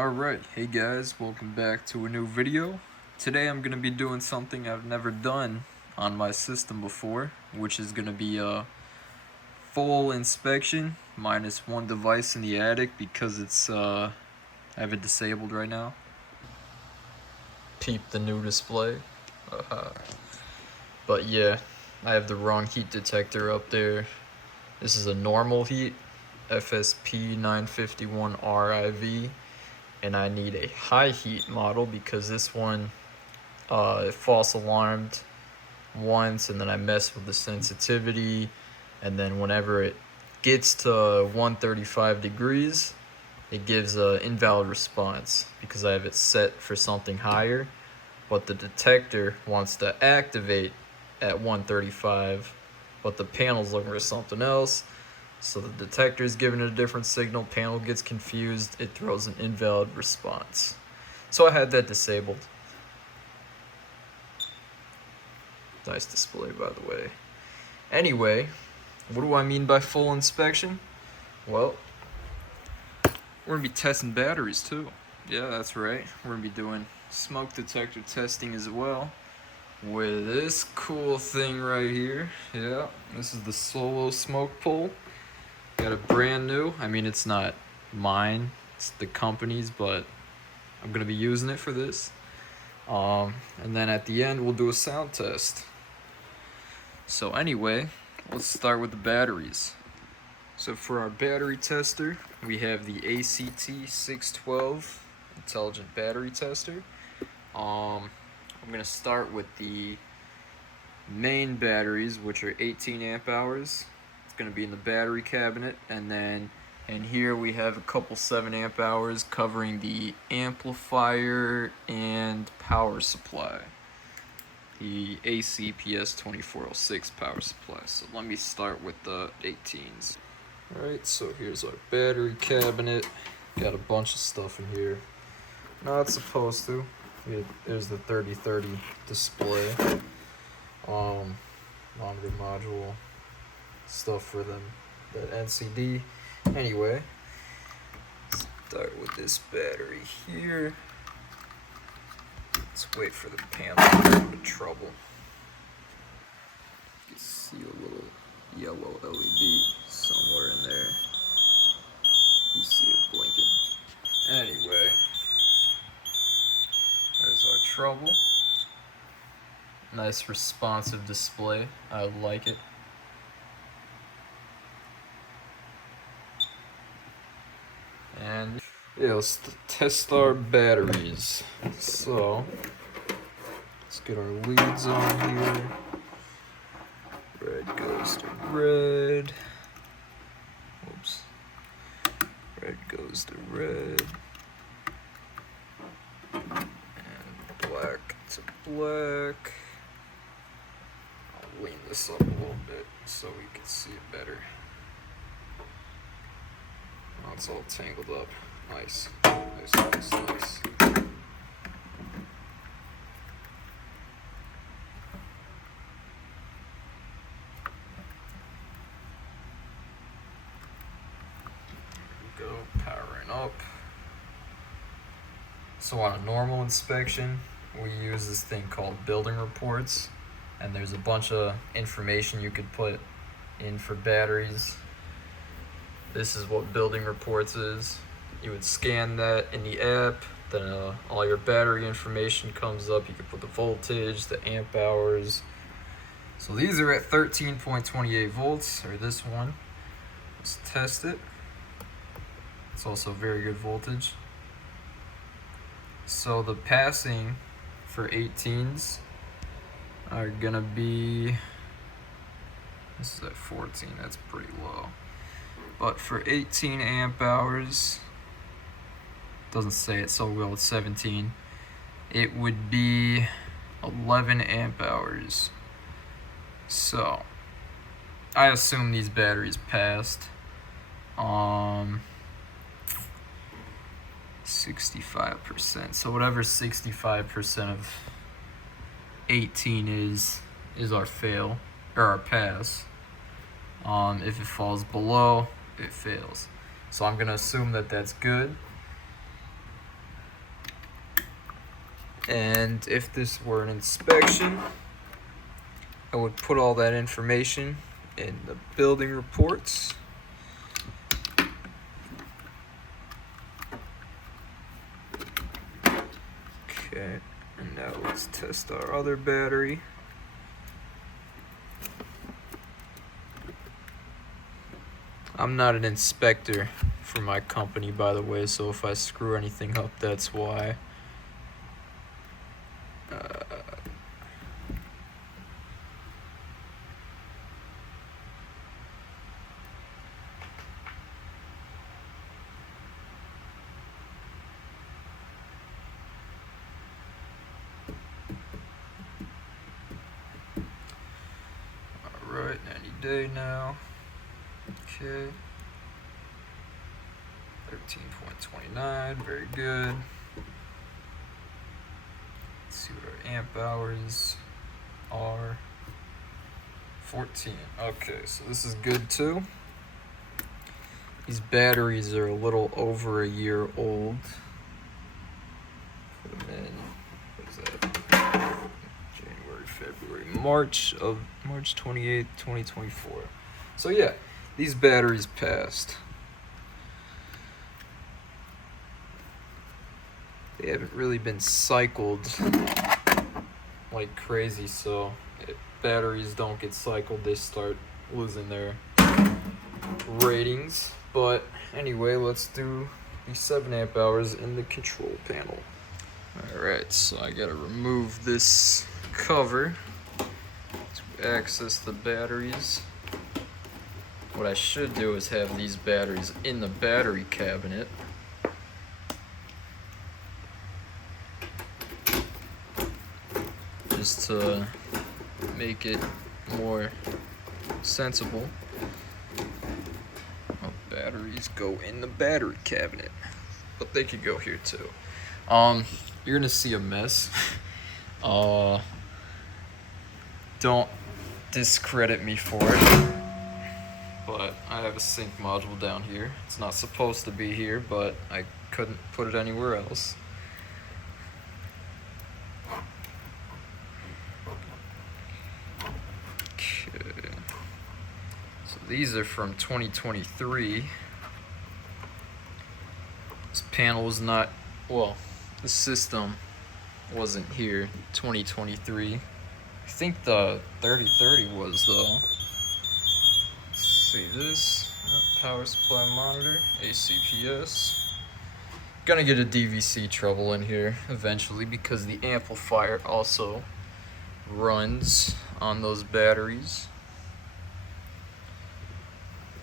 Alright, hey guys, welcome back to a new video. Today I'm going to be doing something I've never done on my system before, which is going to be a full inspection minus one device in the attic because I have it disabled right now. Peep the new display. But yeah, I have the wrong heat detector up there. This is a normal heat, FSP 951 RIV. And I need a high heat model because this one it false alarmed once, and then I messed with the sensitivity, and then whenever it gets to 135 degrees it gives an invalid response because I have it set for something higher, but the detector wants to activate at 135, but the panel's looking for something else. So the detector is giving it a different signal, panel gets confused, it throws an invalid response. So I had that disabled. Nice display, by the way. Anyway, what do I mean by full inspection? Well, we're gonna be testing batteries too. Yeah, that's right. We're gonna be doing smoke detector testing as well with this cool thing right here. Yeah, this is the Solo smoke pole. Got a brand new, I mean it's not mine, it's the company's, but I'm gonna be using it for this. And then at the end we'll do a sound test. So anyway, let's start with the batteries. So for our battery tester, we have the ACT 612 intelligent battery tester. I'm gonna start with the main batteries, which are 18 amp hours. Going to be in the battery cabinet, and then in here we have a couple 7 amp hours covering the amplifier and power supply, the ACPS 2406 power supply. So let me start with the 18s. Alright, so here's our battery cabinet. Got a bunch of stuff in here. Not supposed to. There's the 3030 display, monitor module, stuff for them, that NCD. Anyway, start with this battery here. Let's wait for the panel to go into trouble. You can see a little yellow LED somewhere in there. You see it blinking. Anyway, there's our trouble. Nice responsive display. I like it. And yeah, let's test our batteries. So let's get our leads on here. Red goes to red. Oops. Red goes to red. And black to black. I'll lean this up a little bit so we can see it better. Oh, it's all tangled up. Nice. Nice. Go, powering up. So on a normal inspection, we use this thing called building reports, and there's a bunch of information you could put in for batteries. This is what building reports is. You would scan that in the app, then all your battery information comes up. You can put the voltage, the amp hours. So these are at 13.28 volts, or this one. Let's test it. It's also very good voltage. So the passing for 18s are gonna be, this is at 14, that's pretty low. But for 18 amp hours, doesn't say it, so we'll go with 17. It would be 11 amp hours. So I assume these batteries passed. 65%. So whatever 65% of 18 is our fail, or our pass. If it falls below, it fails. So I'm gonna assume that that's good. And if this were an inspection, I would put all that information in the building reports. Okay, and now let's test our other battery. I'm not an inspector for my company, by the way, so if I screw anything up, that's why. Alright, any day now. Okay. 13.29, very good. Let's see what our amp hours are. 14. Okay, so this is good too. These batteries are a little over a year old. Put them in, what is that? January, February, March 28th, 2024. So yeah, these batteries passed. They haven't really been cycled like crazy, so batteries don't get cycled, they start losing their ratings. But anyway, let's do the 7 amp hours in the control panel. Alright, so I gotta remove this cover to access the batteries. What I should do is have these batteries in the battery cabinet. Just to make it more sensible. Well, batteries go in the battery cabinet, but they could go here too. You're gonna see a mess. Don't discredit me for it, but I have a sync module down here. It's not supposed to be here, but I couldn't put it anywhere else. Okay. So these are from 2023. This panel was not, well, the system wasn't here 2023. I think the 3030 was though. Let's see this. Power supply monitor, ACPS. Gonna get a DVC trouble in here eventually because the amplifier also runs on those batteries.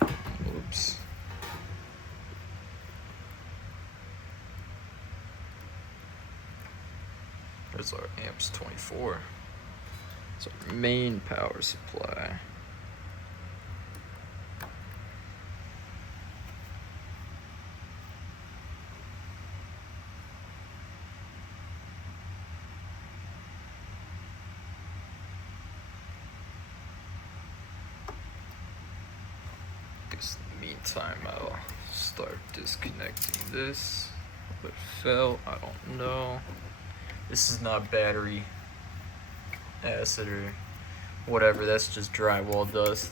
Oops. There's our amps 24. It's our main power supply. Guess in the meantime I'll start disconnecting this. But it fell, I don't know. This is not battery acid or whatever, that's just drywall dust.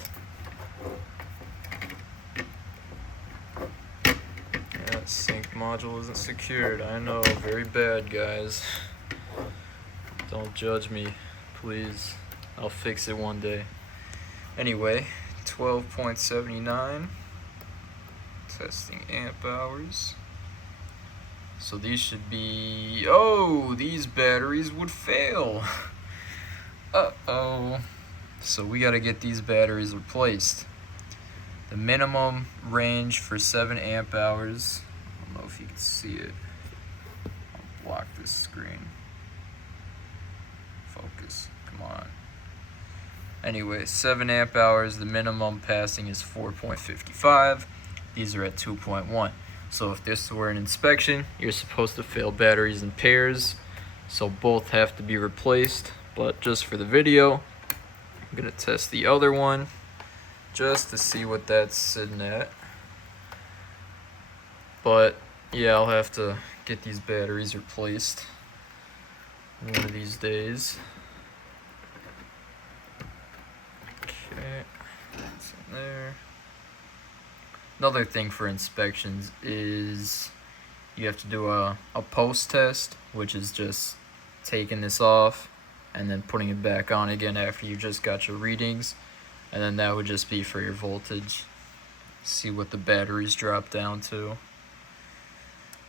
Yeah, that sync module isn't secured. I know, very bad, guys. Don't judge me, please. I'll fix it one day. Anyway, 12.79. Testing amp hours. So these should be, oh, these batteries would fail. Uh-oh. So we gotta get these batteries replaced. The minimum range for 7 amp hours, I don't know if you can see it. I'll block this screen. Focus, come on. Anyway, 7 amp hours, the minimum passing is 4.55. These are at 2.1. So if this were an inspection, you're supposed to fail batteries in pairs. So both have to be replaced. But just for the video, I'm gonna test the other one just to see what that's sitting at. But yeah, I'll have to get these batteries replaced. one of these days. Okay, that's in there. Another thing for inspections is you have to do a post test, which is just taking this off and then putting it back on again after you just got your readings. And then that would just be for your voltage. See what the batteries drop down to.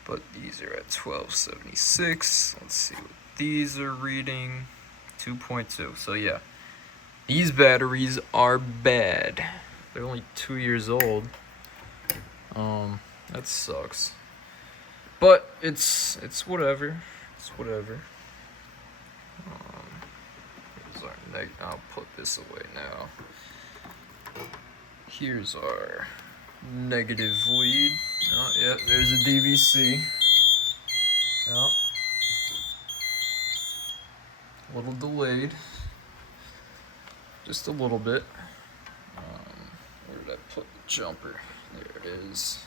But these are at 1276. Let's see what these are reading. 2.2. So yeah, these batteries are bad. They're only 2 years old. That sucks. But it's whatever. It's whatever. Here's our I'll put this away now. Here's our negative lead. Oh, yeah, there's a DVC. Yeah. A little delayed. Just a little bit. Where did I put the jumper? There it is.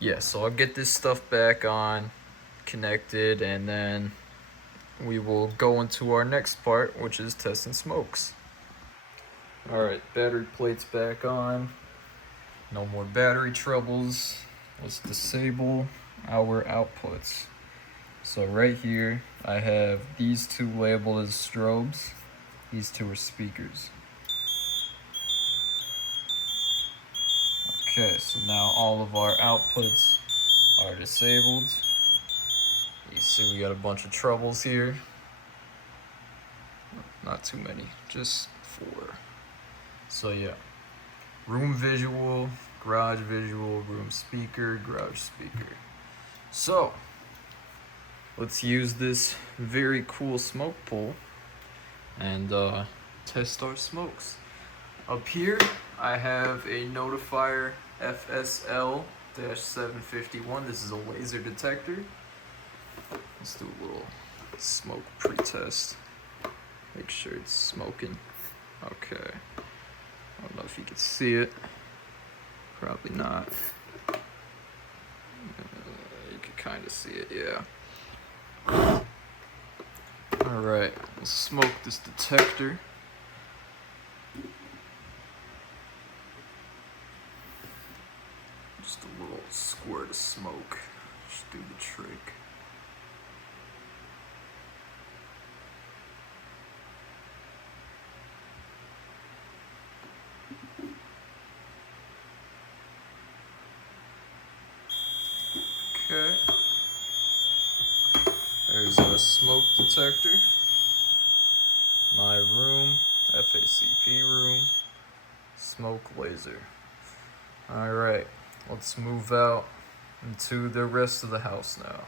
Yeah, so I'll get this stuff back on, connected, and then we will go into our next part, which is testing smokes. Alright, battery plates back on. No more battery troubles. Let's disable our outputs. So right here, I have these two labeled as strobes. These two are speakers. Okay, so now all of our outputs are disabled. You see we got a bunch of troubles here. Not too many, just 4. So yeah, room visual, garage visual, room speaker, garage speaker. So let's use this very cool smoke pole and test our smokes. Up here, I have a notifier FSL-751. This is a laser detector. Let's do a little smoke pre-test. Make sure it's smoking. Okay. I don't know if you can see it. Probably not. You can kind of see it, yeah. Alright, let's smoke this detector. Just a little squirt of smoke. Just do the trick. Okay. There's a smoke detector. My room, FACP room, smoke laser. Alright, let's move out into the rest of the house now.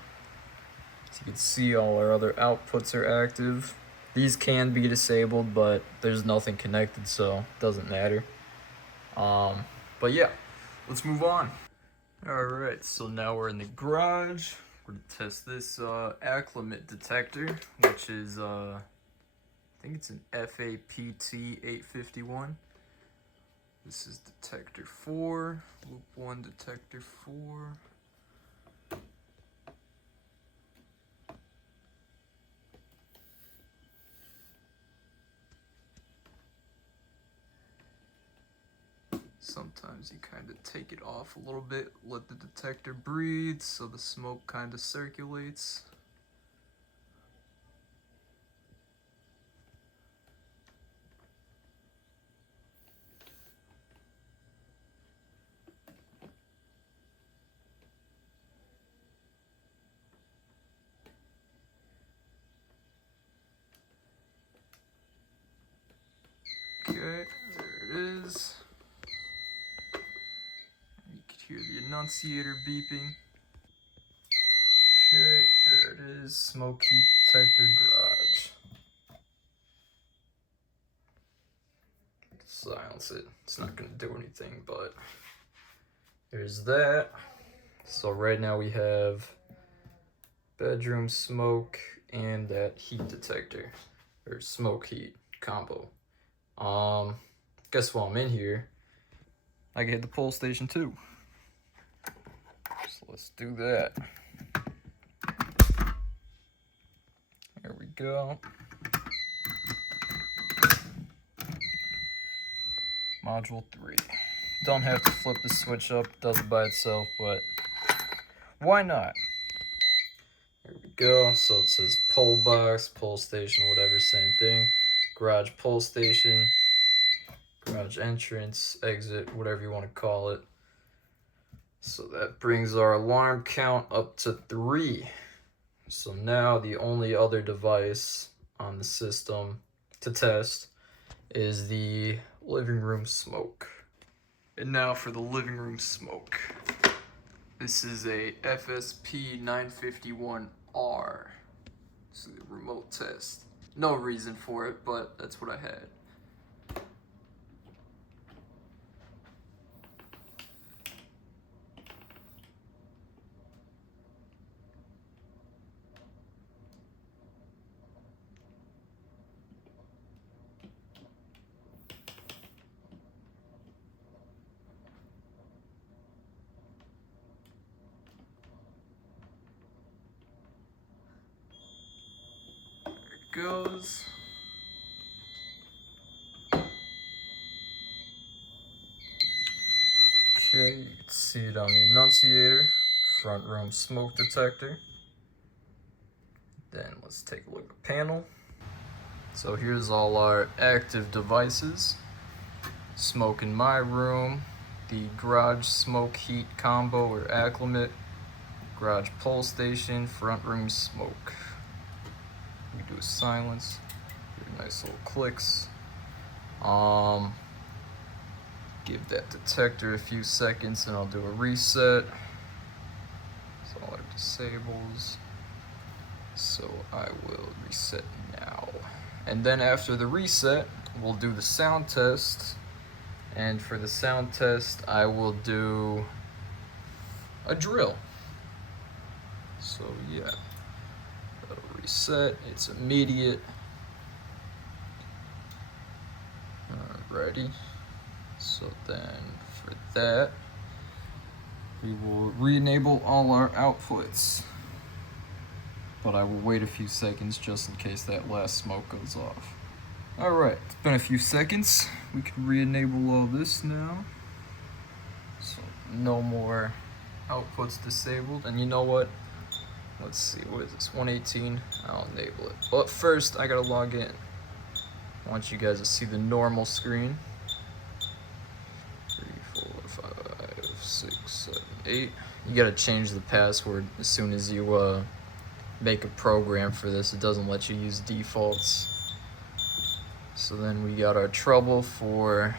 As you can see, all our other outputs are active. These can be disabled, but there's nothing connected, so it doesn't matter. But yeah, let's move on. Alright, so now we're in the garage. We're gonna test this acclimate detector, which is I think it's an FAPT 851. This is detector 4, loop 1 detector 4. Sometimes you kind of take it off a little bit, let the detector breathe so the smoke kind of circulates. Okay, there it is. You can hear the annunciator beeping. Okay, there it is, smoke heat detector garage. Silence it, it's not gonna do anything, but there's that. So right now we have bedroom smoke and that heat detector, or smoke heat combo. Guess while I'm in here, I can hit the pole station too. So let's do that. There we go. Module 3. Don't have to flip the switch up, does it by itself, but why not? There we go. So it says pole box, pole station, whatever, same thing. Garage pole station, garage entrance, exit, whatever you want to call it. So that brings our alarm count up to 3. So now the only other device on the system to test is the living room smoke. And now for the living room smoke. This is a FSP 951R. This is a remote test. No reason for it, but that's what I had. Goes. Okay, you can see it on the annunciator, front room smoke detector. Then let's take a look at the panel. So here's all our active devices. Smoke in my room, the garage smoke heat combo or acclimate, garage pole station, front room smoke. We do a silence, nice little clicks. Give that detector a few seconds and I'll do a reset. So all our disables. So I will reset now. And then after the reset, we'll do the sound test. And for the sound test, I will do a drill. So yeah, that'll reset, it's immediate. Alrighty. So then for that, we will re-enable all our outputs. But I will wait a few seconds just in case that last smoke goes off. Alright, it's been a few seconds. We can re-enable all this now. So no more outputs disabled. And you know what? Let's see, what is this, 118? I'll enable it. But first, I gotta log in. I want you guys to see the normal screen. 3, 4, 5, 6, 7, 8. You gotta change the password as soon as you make a program for this. It doesn't let you use defaults. So then we got our trouble for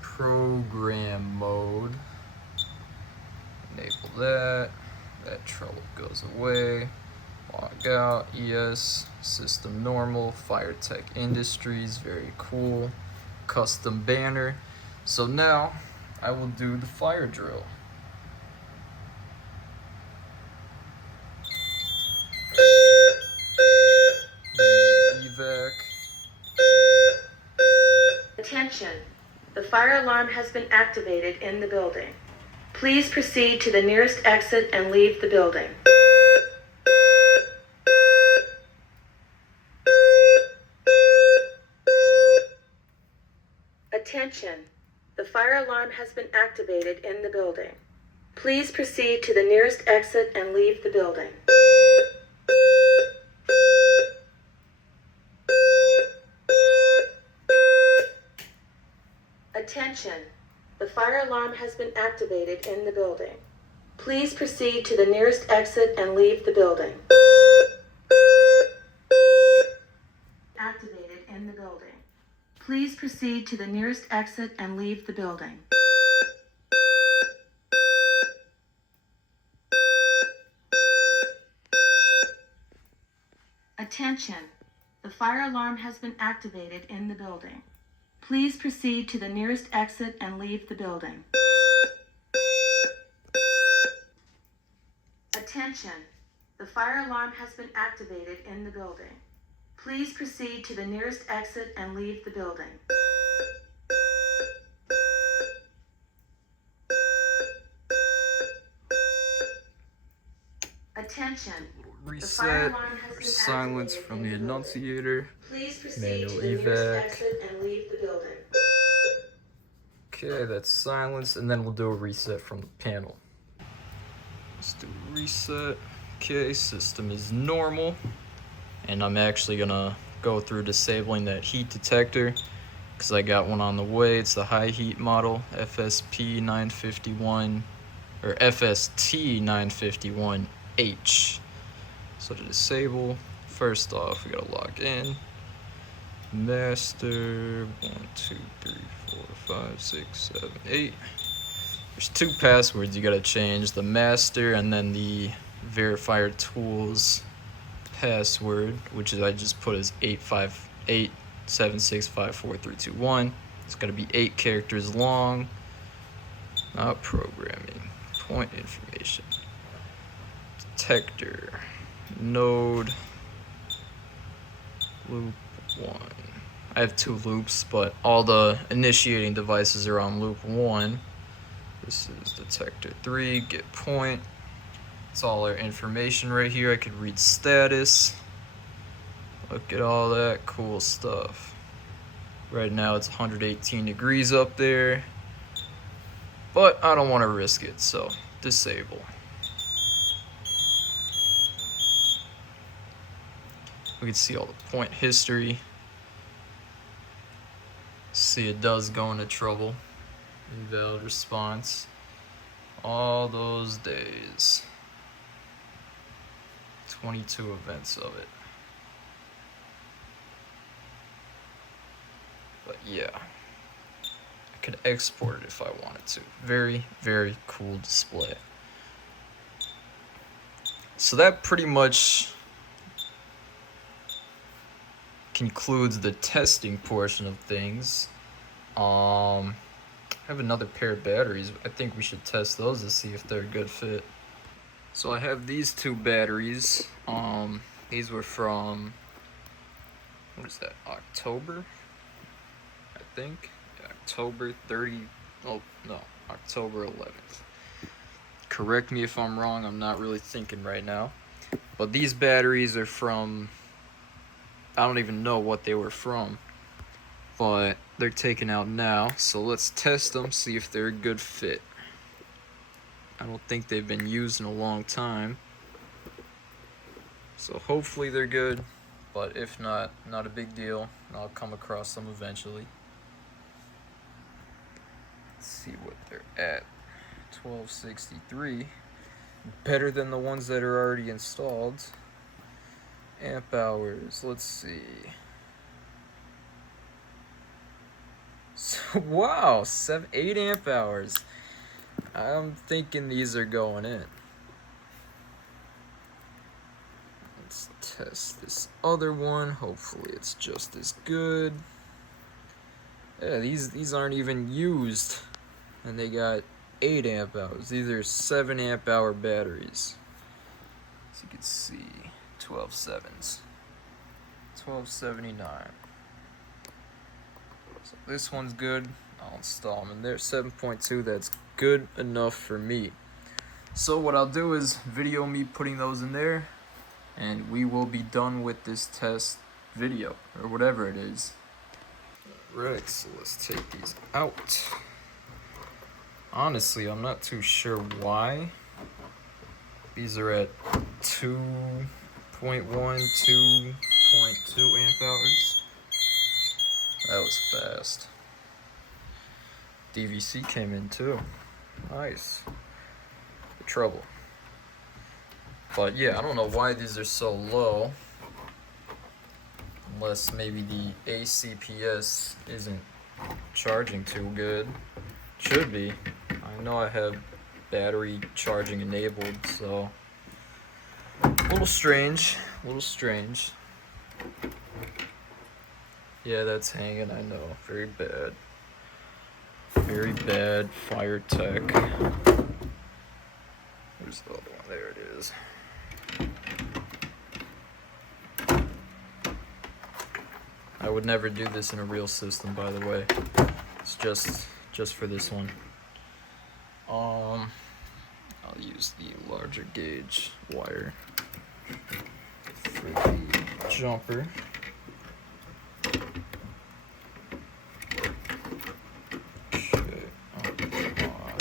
program mode. Enable that. That trouble goes away. Log out, ES, system normal, FireTech Industries, very cool. Custom banner. So now I will do the fire drill. Evac. Attention, the fire alarm has been activated in the building. Please proceed to the nearest exit and leave the building. Attention, the fire alarm has been activated in the building. Please proceed to the nearest exit and leave the building. Attention, the fire alarm has been activated in the building. Please proceed to the nearest exit and leave the building. Activated in the building. Please proceed to the nearest exit and leave the building. Attention, the fire alarm has been activated in the building. Please proceed to the nearest exit and leave the building. Attention, the fire alarm has been activated in the building. Please proceed to the nearest exit and leave the building. Attention, The fire reset, alarm has been silence activated from in the the building. annunciator, Please proceed manual to the nearest evac. exit and leave the building. Okay, that's silence, and then we'll do a reset from the panel. Let's do a reset. Okay, system is normal. And I'm actually gonna go through disabling that heat detector because I got one on the way. It's the high heat model, FSP 951 or FST 951H. So to disable, first off, we gotta log in. Master 1, 2, 3, 4, 5, 6, 7, 8. There's 2 passwords you gotta change: the master and then the verifier tools password, which is I just put as 858765431. It's gotta be 8 characters long. Not programming. Point information. Detector. Node. Loop 1. I have 2 loops, but all the initiating devices are on loop 1. This is detector 3. Get point. It's all our information right here. I could read status. Look at all that cool stuff. Right now it's 118 degrees up there, but I don't want to risk it, so disable. We can see all the point history. See, it does go into trouble. Invalid response. All those days. 22 events of it. But yeah, I could export it if I wanted to. Very, very cool display. So that pretty much concludes the testing portion of things. I have another pair of batteries. I think we should test those to see if they're a good fit. So I have these 2 batteries. These were from, what is that, October? I think. October 30, oh no, October 11th. Correct me if I'm wrong, I'm not really thinking right now. But these batteries are from, I don't even know what they were from, but they're taken out now. So let's test them, see if they're a good fit. I don't think they've been used in a long time. So hopefully they're good, but if not, not a big deal. I'll come across them eventually. Let's see what they're at. 1263. Better than the ones that are already installed. Amp hours, let's see. So, wow, 8 amp hours. I'm thinking these are going in. Let's test this other one. Hopefully it's just as good. Yeah, these aren't even used. And they got 8 amp hours. These are 7 amp hour batteries. As you can see, 12 sevens. 1279. So this one's good. I'll install them in there. 7.2, that's good enough for me. So what I'll do is video me putting those in there, and we will be done with this test video, or whatever it is. Right, so let's take these out. Honestly, I'm not too sure why. These are at 2.1, 2.2 amp hours. That was fast. DVC came in too. Nice. The trouble. But yeah, I don't know why these are so low. Unless maybe the ACPS isn't charging too good. Should be. I know I have battery charging enabled, so a little strange. A little strange. Yeah, that's hanging, I know. Very bad. Very bad. Fire tech. Where's the other one? There it is. I would never do this in a real system, by the way. It's just for this one. I'll use the larger gauge wire. for the jumper. Okay, oh, come on.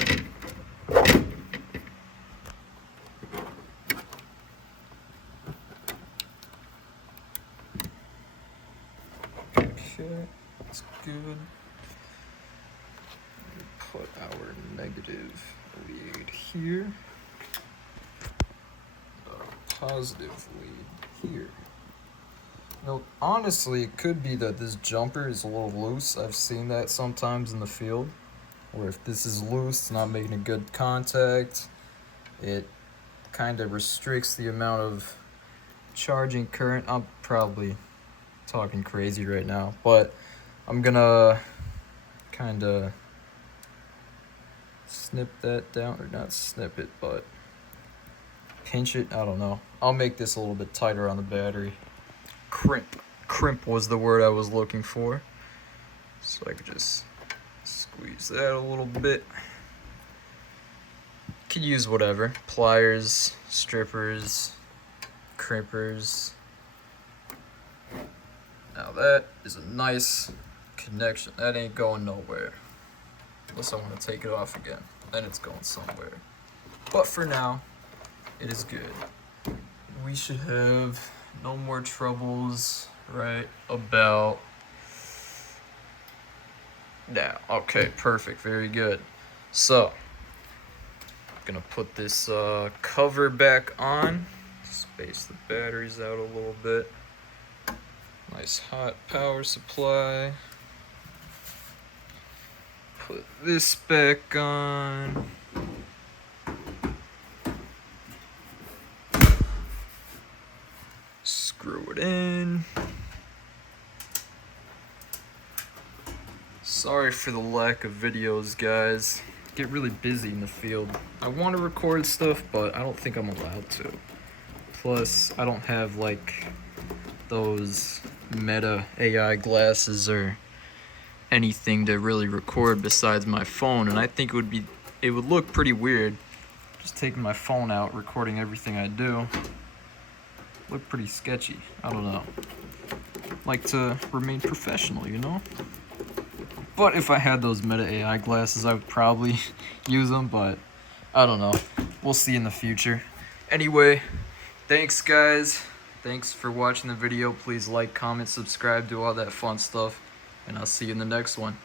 Okay, that's good. Put our negative lead here. Positive lead here. Now, honestly, it could be that this jumper is a little loose. I've seen that sometimes in the field, where if this is loose, not making a good contact, it kind of restricts the amount of charging current. I'm probably talking crazy right now, but I'm gonna kind of snip that down, or not snip it, but pinch it. I don't know. I'll make this a little bit tighter on the battery. Crimp was the word I was looking for. So I could just squeeze that a little bit. Could use whatever. Pliers, strippers, crimpers. Now that is a nice connection. That ain't going nowhere. Unless I want to take it off again. Then it's going somewhere. But for now, it is good. We should have no more troubles right about now. Okay, perfect. Very good. So, I'm gonna put this cover back on. Space the batteries out a little bit. Nice hot power supply. Put this back on. Screw it in. Sorry for the lack of videos, guys. Get really busy in the field. I want to record stuff, but I don't think I'm allowed to. Plus, I don't have like those Meta AI glasses or anything to really record besides my phone, and I think it would look pretty weird just taking my phone out, recording everything I do. Look pretty sketchy. I don't know. Like to remain professional, you know? But if I had those Meta AI glasses, I would probably use them, but I don't know. We'll see in the future. Anyway, thanks guys. Thanks for watching the video. Please like, comment, subscribe, do all that fun stuff, and I'll see you in the next one.